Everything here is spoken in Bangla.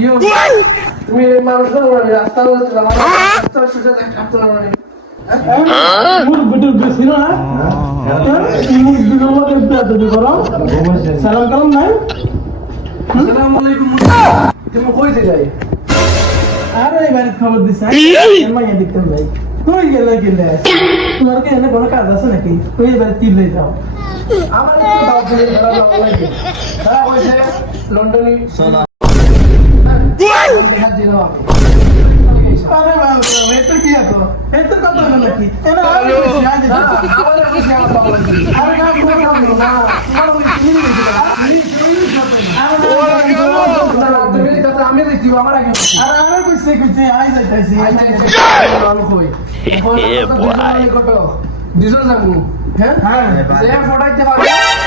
ইয়ো তুমি মানুষ না রাস্তা রাস্তা সোজা থাকতো না মানে মুর ভিডিও দিছিল না মুর ভিডিও মধ্যে দাদু দি করো সালাম কালাম নাই আসসালামু আলাইকুম তুমি কইতে যাই আরে বাড়ি খবর দিছ মাইয়া দেখতাম ভাই কই গেলে তোমার কি এনে কোনো কাজ আছে নাকি কই এবারে তিন লই যাও আমার একটু দাও দিয়ে ধরা দাও লাগে তারা কইছে লন্ডনে সোনা দেখা দিলো আমি আরে বাবা এটা কি আতো এটা কত হলো নাকি এনা আরে আজ আবার কিছু আমার বাবা আরে না কোনো কাম না তোমার ওই চিনি দিতে তুমি কথা আমি দেখি আমার আগে আরে আরে কইছে কইছে আই যাইতাছি আমি কই এখন কত দুজন যাবো হ্যাঁ হ্যাঁ সে ফটাইতে পারবে